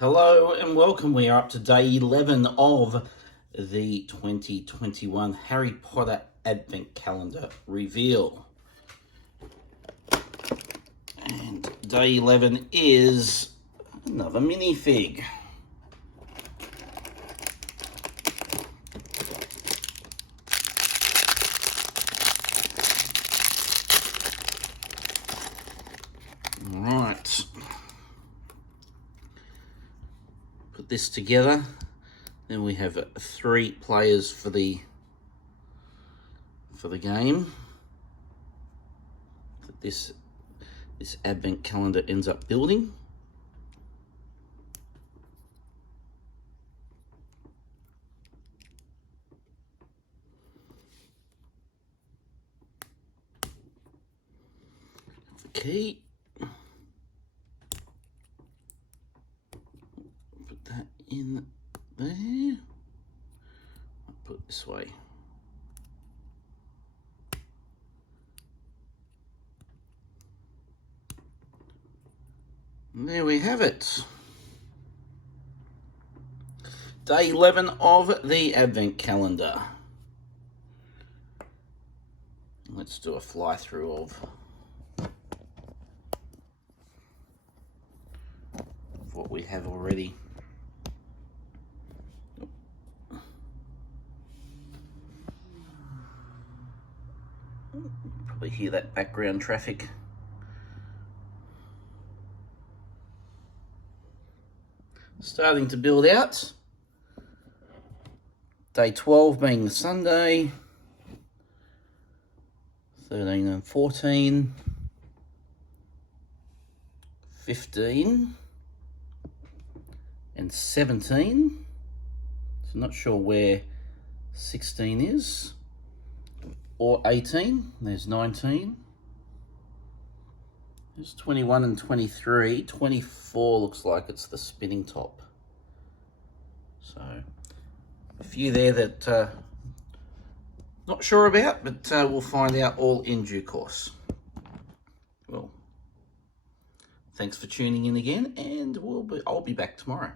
Hello and welcome. We are up to day 11 of the 2021 Harry Potter Advent Calendar reveal. And day 11 is another minifig. Right. Put this together. Then we have 3 players for the game. This advent calendar ends up building. The key. Put that in there. I'll put it this way. And there we have it. Day 11 of the Advent Calendar. Let's do a fly through of what we have already. Probably hear that background traffic. Starting to build out. Day 12 being the Sunday. 13 and 14. 15. And 17. So not sure where 16 is. Or 18. There's 19. There's 21 and 23. 24 looks like it's the spinning top. So a few there that not sure about, but we'll find out all in due course. Well, thanks for tuning in again, and I'll be back tomorrow.